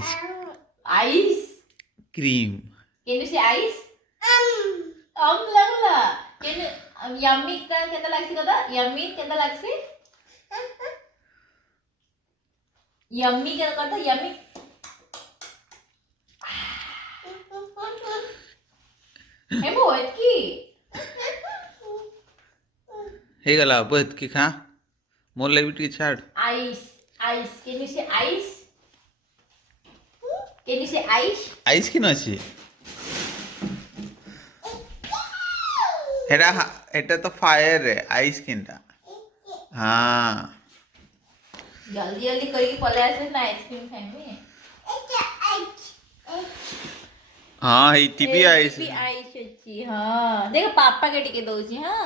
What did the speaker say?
Ice Ice. cream. Can you say ice? लागला. Can you yummy केंदा लागसी कदा? Yummy केंदा लागसी? Yummy केंदा करता yummy. Haemo एतकी. ହେଇଗଲା ଅବୁ ଏତିକି ଖା ମୋର ଲାଗି ବି ଟିକେ ଛାଡ଼ Ice. Ice. Can you say ice? Can you say ice? Ice କିନ ଅଛି এটা তো ফায়ার রে আইস কিনটা হ্যাঁ जल्दी जल्दी करके पले आसे ना आइसक्रीम खाएंगे हाँ ये टीपी आइस भी आइस अच्छी हाँ देखो पापा के टिके दो जी हाँ